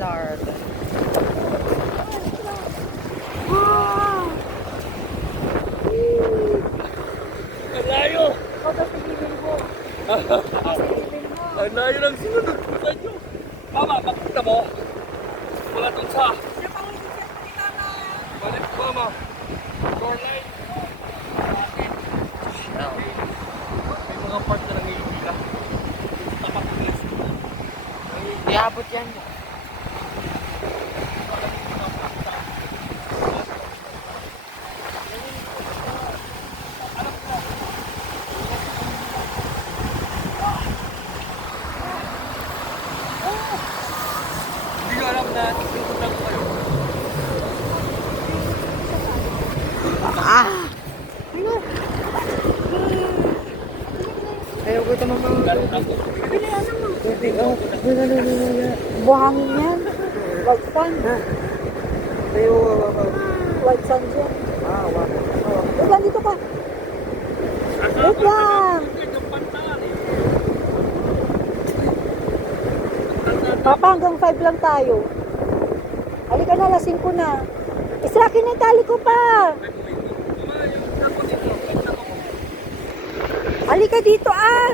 Blizzard. Ang layo! Pagkasigilin mo. Ang layo ng sinunod ko sa inyo. Mama, makita mo? Wala itong sa. Balik ko, mama. Shoreline. May mga part na nangihila. Tapak ko guys. Iabot yan. Hindi ko alam na ikukulang ko kayo. Ano? Ayaw ko ito mga... Buhangin yan. Wagsan. Wagsan siya. Wait lang, dito ka. Wait lang. Papa, hanggang 5 lang tayo. Halika na, lasing ko na. Israkin na yung tali ko pa. Halika dito, ah.